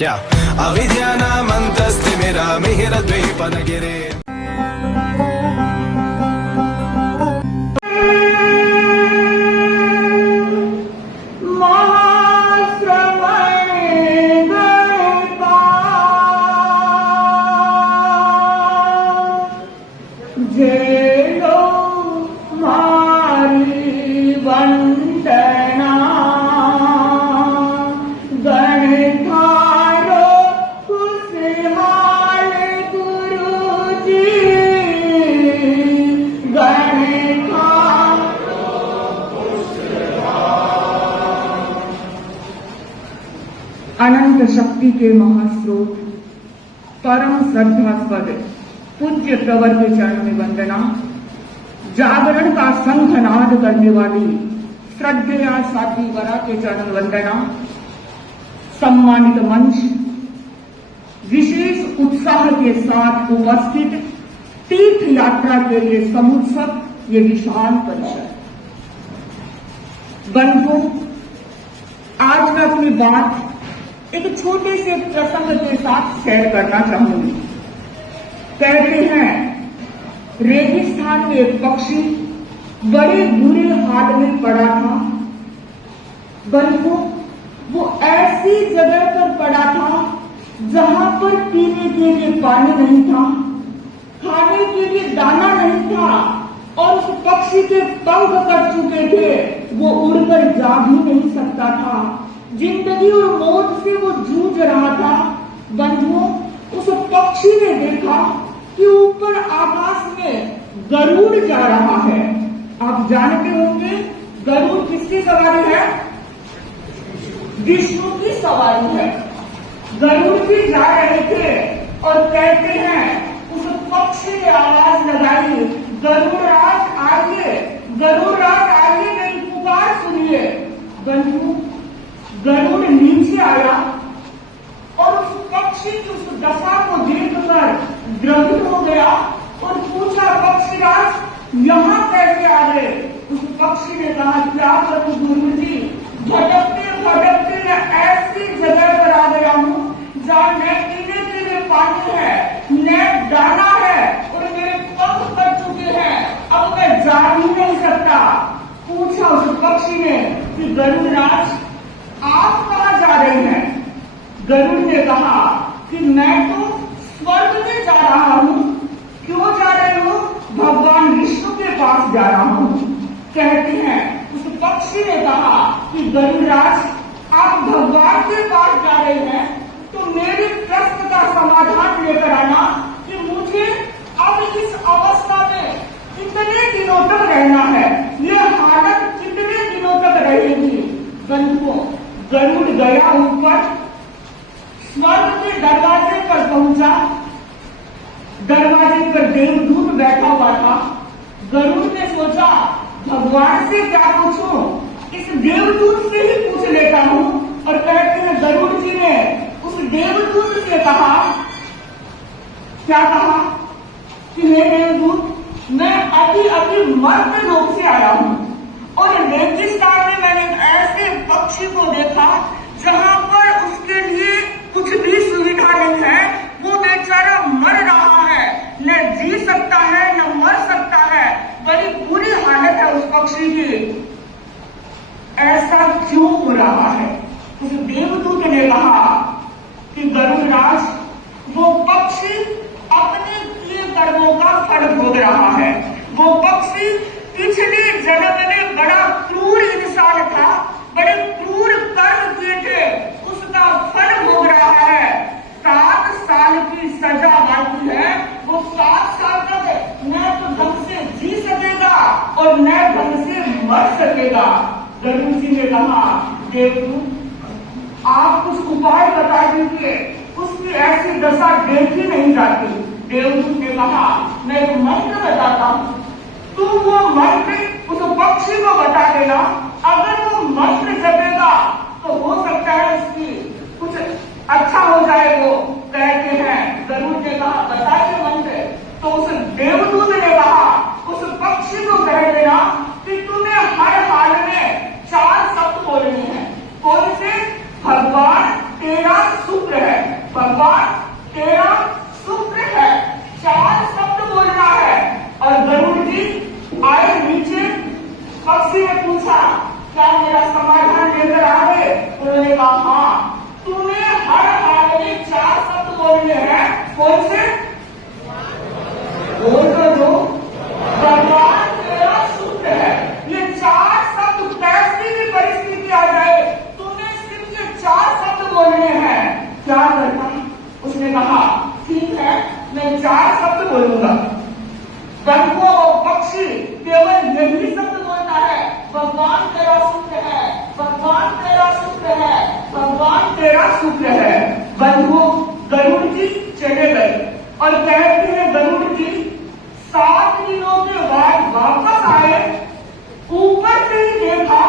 क्या अविद्यानामन्तस्तिमिरामिहिरद्वीपनगिरे अनंत शक्ति के महास्रोत परम श्रद्धास्पद पूज्य प्रवर के चरण में वंदना। जागरण का शंखनाद करने वाली श्रद्धेया साथी वरा के चरण वंदना। सम्मानित मंच, विशेष उत्साह के साथ उपस्थित तीर्थ यात्रा के लिए समुत्सव ये विशाल परिसर। बंधुओं, आज मैं अपनी बात एक छोटे से प्रसंग के साथ शेयर करना चाहूंगी। कहते हैं रेगिस्तान में एक पक्षी बड़े बुरे हाल में पड़ा था। बंधुओं, वो ऐसी जगह पर पड़ा था जहां पर पीने के लिए पानी नहीं था, खाने के लिए दाना नहीं था, और उस पक्षी के पंख कट चुके थे, वो उड़कर जा भी नहीं सकता था। जिंदगी और मौत से वो जूझ रहा था। बंधुओं, उस पक्षी ने देखा कि ऊपर आकाश में गरुड़ जा रहा है। आप जानते होंगे गरुड़ किसकी सवारी है? विष्णु की सवारी है। गरुड़ भी जा रहे थे और कहते हैं उस पक्षी ने आवाज लगाई, गरुड़राज आइए, गरुड़राज आइए, मेरी पुकार सुनिए। बंधु, गरुड़ नीचे आया और उस पक्षी की उस दशा को देखकर द्रवित हो गया और पूछा, पक्षीराज यहाँ कैसे आ गए? उस पक्षी ने कहा, क्या करूं गुरु जी, भटकते भटकते मैं ऐसी जगह पर आ गया हूँ जहाँ न पीने के लिए पानी है, न दाना है, और मेरे पंख कट चुके हैं, अब मैं जा ही नहीं सकता। पूछा उस पक्षी ने कि गरुड़राज आप कहाँ जा रहे हैं? गरुड़ ने कहा कि मैं तो स्वर्ग में जा रहा हूँ। क्यों जा रहे हो? भगवान विष्णु के पास जा रहा हूँ। कहते हैं उस पक्षी ने कहा कि गरुड़राज आप भगवान के पास जा रहे हैं तो मेरे प्रश्न का समाधान लेकर आना कि मुझे अब इस अवस्था में कितने दिनों तक रहना है, ये हालत कितने दिनों तक रहेगी। बंधुओं, गरुड़ गया ऊपर, स्वर्ग के दरवाजे पर पहुंचा। दरवाजे पर देवदूत बैठा हुआ था। गरुड़ ने सोचा, भगवान से क्या पूछूं, इस देवदूत से ही पूछ लेता हूं। और कहते हैं गरुड़ जी ने उस देवदूत से कहा, क्या कहा कि हे देवदूत, मैं अभी अभी मर्त लोक से आया हूं और रेगिस्तान में मैंने ऐसे पक्षी को देखा जहां पर उसके लिए कुछ भी सुविधा नहीं है। वो बेचारा मर रहा है, न जी सकता है न मर सकता है, बड़ी बुरी हालत है उस पक्षी की। ऐसा क्यों हो रहा है? उस देवदूत ने कहा कि गरुड़राज, वो पक्षी अपने किए कर्मों का फल भोग रहा है। वो पक्षी पिछले जन्म में बड़ा क्रूर इंसान था, बड़े क्रूर कर्म किए थे, उसका फल भोग रहा है। 7 साल की सजा बाकी है। वो 7 साल तक न तो ढंग से जी सकेगा और न ढंग से मर सकेगा। गरुड़ जी ने कहा, देवदूत आप कुछ उपाय बता दीजिए, उसकी ऐसी दशा देखी नहीं जाती। देवदूत ने कहा, मैं एक मंत्र बताता हूँ, तुम वो मंत्र उस पक्षी को बता देना। अगर वो मंत्र जपेगा तो हो सकता है उसकी कुछ अच्छा हो जाए। वो कहते हैं, गरुड़ ने कहा, बताइए मंत्र। तो उस देवदूत ने कहा, उस पक्षी को कह देना कि तुम्हें हर हाल में 4 शब्द बोलने हैं। कौन से? भगवान तेरा शुक्र है, तेरा शुक्र है, 4 शब्द बोलना है। और गरुड़ जी आए नीचे, पक्षी ने पूछा क्या मेरा समाधान लेकर आ गए? उन्होंने कहा हाँ, तूने हर हाल में 4 शब्द बोलने हैं। कौन से? बोल कर दो। भगवान तेरा शुक्र है। ये 4 शब्द कैसी भी परिस्थिति आ जाए, तूने सिर्फ ये 4 शब्द बोलने हैं। क्या करता? उसने कहा ठीक है, मैं 4 शब्द बोलूंगा। बंधुओं और पक्षी केवल यही शब्द बोलता है, भगवान तेरा शुक्र है, भगवान तेरा शुक्र है, भगवान तेरा शुक्र है। बंधुओं, गरुड़ जी चले गए और कहते हैं गरुड़ जी 7 दिनों के बाद वापस आए। ऊपर से ही देखा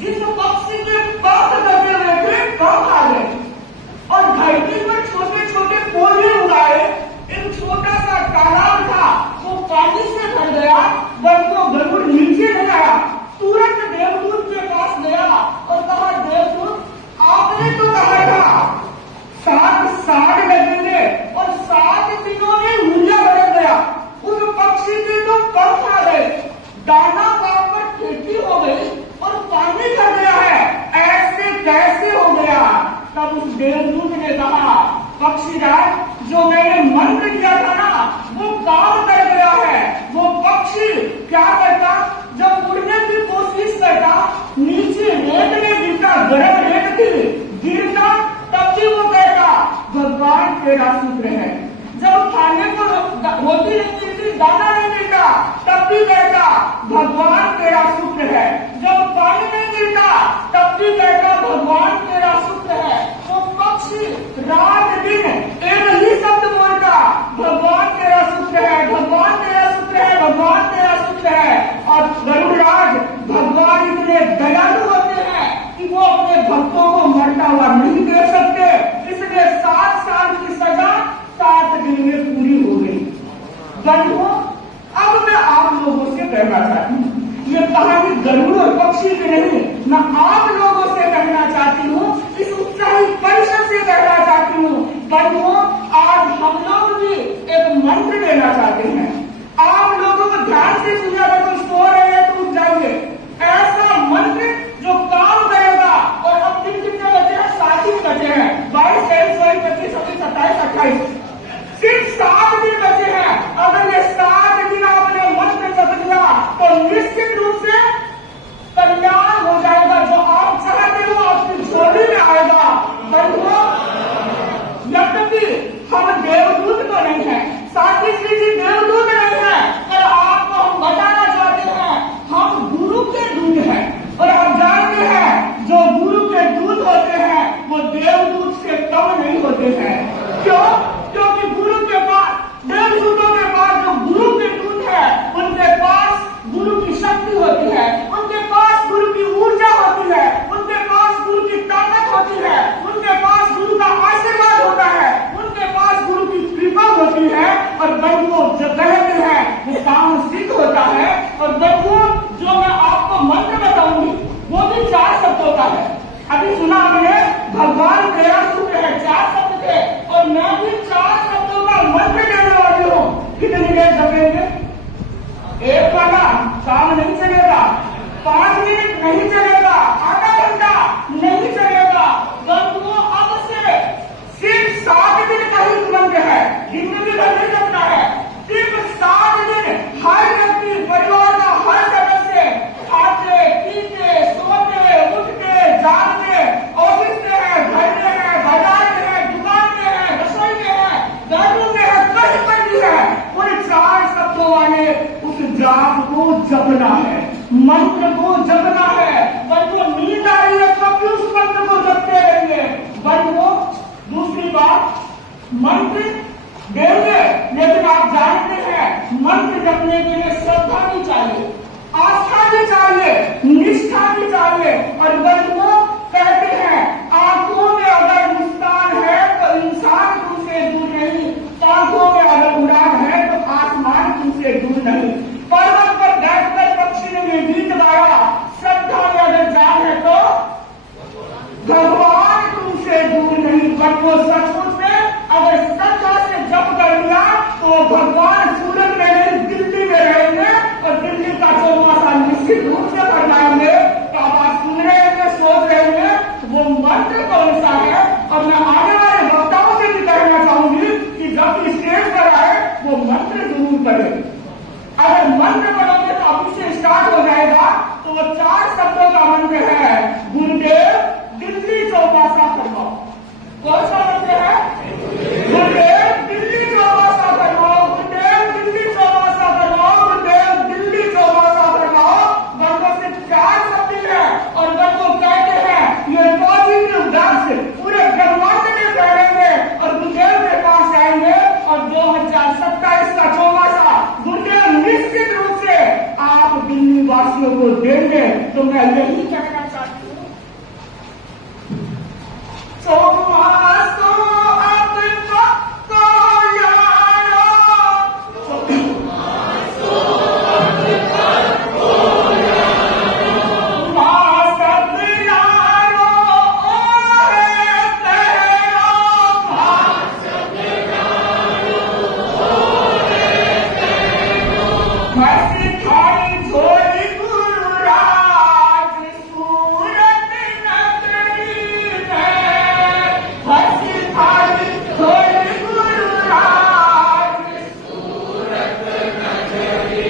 जिस पक्षी के पंख लगे हुए थे पंख आ गए और धरती पर छोटे छोटे पौधे उगाए। एक छोटा सा तालाब था, वो पानी से भर गया। बंधुओं, गरुड़ नीचे नहीं आया, तुरंत देवदूत के पास गया और कहा देवदूत, आपने तो कहा था 7 साल लगेंगे और 7 दिनों में हुलिया बदल गया। उस पक्षी के तो पंख आ गए, दाना पाव पर खेती हो गई और पानी भर गया है, ऐसे कैसे हो गया? तब उस देवदूत ने कहा पक्षीराज, जो मैंने मंत्र दिया था ना वो काम कर गया है। वो पक्षी क्या करता, जब उड़ने की कोशिश करता नीचे रेत में गिरता, गर्म रेत थी, गिरता तब भी वो कहता भगवान तेरा शुक्र है। जब खाने को रोटी नहीं मिलती, दाना नहीं मिलता, तब भी कहता भगवान तेरा शुक्र है। जब पानी नहीं मिलता तब भी कहता भगवान तेरा शुक्र है। वो पक्षी रात दिन एक ही शब्द बोलता, भगवान तेरा शुक्र है, भगवान तेरा शुक्र है, भगवान तेरा शुक्र है। और गरुड़राज भगवान इतने दयालु होते हैं कि वो अपने भक्तों को मरता हुआ नहीं देख सकते, इसलिए 7 साल की सजा 7 दिन में पूरी हो गई। बंधुओं, अब मैं आप लोगों से कहना चाहती हूँ, ये कहानी गरुड़ और पक्षी की नहीं, मैं आप लोगों से कहना चाहती हूँ, इस उत्साही परिषद से कहना चाहती हूँ। बंधुओं, आज हम लोग भी एक मंत्र देना चाहते हैं। आप लोगों को ध्यान से सुनिए, अगर कोई सो रहे हैं तो उठ जाइए। ऐसा मंत्र जो काम करेगा। और अब दिन कितने बचे हैं? 7 ही बचे हैं। 22, 23, 24, 25, 26, 27, 28, सिर्फ 7 दिन बचे हैं। अगर ये 7 दिन आपने मंत्र जप लिया तो निश्चित रूप से कल्याण हो जाएगा। जो आप चाहते हो आपकी झोली में आएगा। बंधुओं, यद्यपि हम देवदूत तो नहीं है, साथी श्री जी देवदूत नहीं है, पर आपको हम बताना चाहते हैं हम गुरु के दूत हैं। और आप जानते हैं जो गुरु के दूत होते हैं वो देवदूत से कम नहीं होते हैं। क्यों? क्योंकि गुरु के पास, देवदूतों के पास जो गुरु के दूत है उनके पास गुरु की शक्ति होती है, उनके पास गुरु की ऊर्जा होती है, उनके पास गुरु की ताकत होती है, उनके पास गुरु का आशीर्वाद होता है, उनके पास गुरु की कृपा होती है। और बंधुओं, जो कहते हैं वो काम सिद्ध होता है। और बंधुओं, जो मैं आपको मंत्र बताऊंगी वो भी 4 शब्दों का है। अभी सुना हमने भगवान तेरा शुक्र है, 4 शब्द थे, और मैं भी 4 शब्दों का मंत्र देने वाली हूँ। कितनी देर जपेंगे? एक वाला काम नहीं चलेगा, 5 मिनट नहीं चलेगा, आधा घंटा नहीं चलेगा। बंधुओं, अब से सिर्फ 7 दिन का ही मंत्र है, जिनमें भी नहीं करना है। सिर्फ 7 दिन हर व्यक्ति, परिवार का हर सदस्य खाते पीते सोते उठते जागते, ऑफिस में है, घर में है, बाजार में है, दुकान में है, रसोई में है, घरों में है, कहीं पर भी है, पूरे 4 शब्दों वाले उस जाप को जपना है, मंत्र को जपना है। बंधुओं, नींद आ रही है तो भी उस मंत्र को जपते रहिए। बंधुओं, दूसरी बात, मंत्र देंगे लेकिन आप जानते हैं मंत्र जपने के लिए श्रद्धा भी चाहिए, आस्था भी चाहिए, निष्ठा भी चाहिए। और बंधुओं, कहते हैं आंखों में अगर मुस्कान है तो इंसान तुमसे दूर नहीं, आंखों में अगर उड़ान है तो आसमान तुमसे दूर नहीं। पर्वत पर बैठकर पक्षी ने ये गीत गाया, सब जरूर पढ़े। अगर मंत्र पढ़ोगे तो अभी से स्टार्ट हो जाएगा। तो वो 4 शब्दों का मंत्र है, गुरुदेव दिल्ली चौपासा करवाओ। कौन सा मंत्र है? गुरुदेव दिल्ली चौपासा करवाओ, गुरुदेव दिल्ली चौपासा करवाओ, गुरुदेव दिल्ली चौपासा करवाओ। बंदों से 4 शब्द है और बंदों कहते हैं ये पॉजिटिव ड्रग्स पूरे ब्रह्मांड में फैलेंगे और गुरुदेव के पास आएंगे और 2027 का चौपासा गुरुदेव निश्चित रूप से आप दिल्ली वासियों को देंगे। तो मैं यही कहना चाहती हूँ, चौपासो अब पक्को यारो, माँ सब यारो ओहे तेरो, हंसी थारी झोली गुरु राज सूरत नगरी में, हंसी थारी झोली गुरु राज सूरत नगरी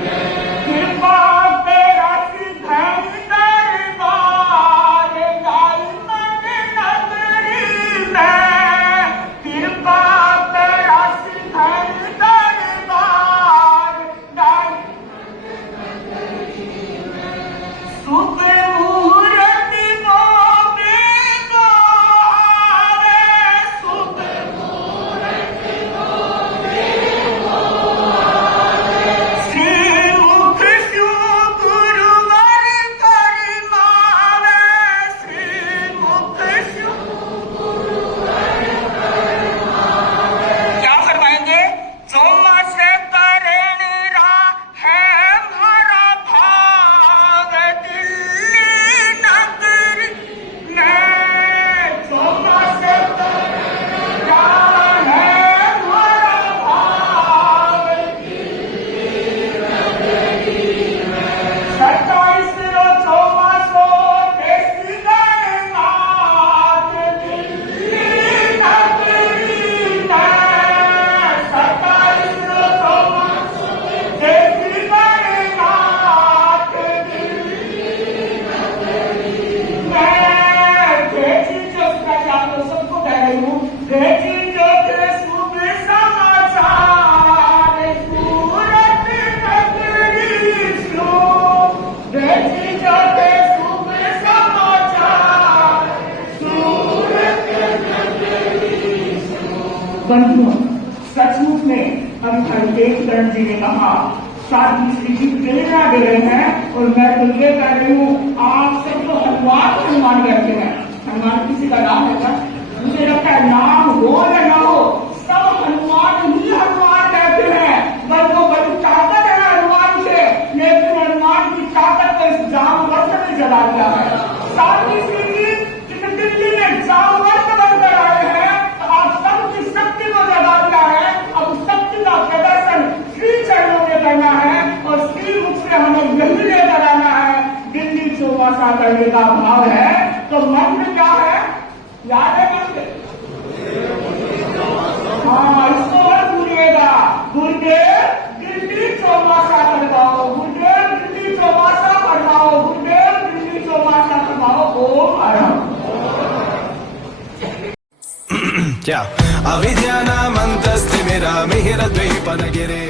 में, कृपा तेरा सिद्धन दरबार डायमंड नगरी में, कृपा तेरा सिद्धन दरबार डायमंड सुख मुहूर्त मोगे गोहारे, सुख श्री मुख स्यु गुरुवर करि मावे, श्री मुख स्यु क्या फरमाएंगे? चौमासे करेणा है हमारा भाग दिल्ली नगरी में, चौमासे करेणा है हमारा भाग दिल्ली नगरी में, 27 रो चौमासो देसी गणनाथ दिल्ली नगरी में, 27 रो चौमासो देसी गणनाथ दिल्ली नगरी में, भेजी जोत का आप लोग सबको कह रही हूँ, भेजी जोत शुभ समाचार सूरत नगरी सो, भेजी जोत शुभ समाचार सूरत नगरी सो। बंधुओं, सचमुच में अभी हरदेव करण जी ने कहा, साथ श्री जी प्रेरणा दे रहे हैं और मैं तो ये कह रही हूँ, आप सब तो हनुमान कहते हैं, हनुमान किसी का नाम है क्या? मुझे लगता है नाम हो या ना हो, सब हनुमान ही हनुमान कहते हैं। बंदों बड़ी ताकत है हनुमान से, लेकिन हनुमान की ताकत को इस जामवंत ने जला दिया है। साथी श्री जी इस दिल्ली में जामवंत बनकर आए हैं, आप सबकी शक्ति को जगा दिया है। अब शक्ति का प्रदर्शन श्री चरणों में करना है और श्री मुख से हमें यही लेकर आना है, दिल्ली चौपासा करने का भाव है। तो मंत्र क्या है? याद है मंत्र? हाँ, इसको और सुनिएगा, गुरुदेव दिल्ली चौपासा करवाओ, गुरुदेव दिल्ली चौपासा करवाओ, गुरुदेव दिल्ली चौपासा करवाओ। ओम अरहम। क्या अविद्यानामन्तस्तिमिरमिहिरद्वीपनगिरे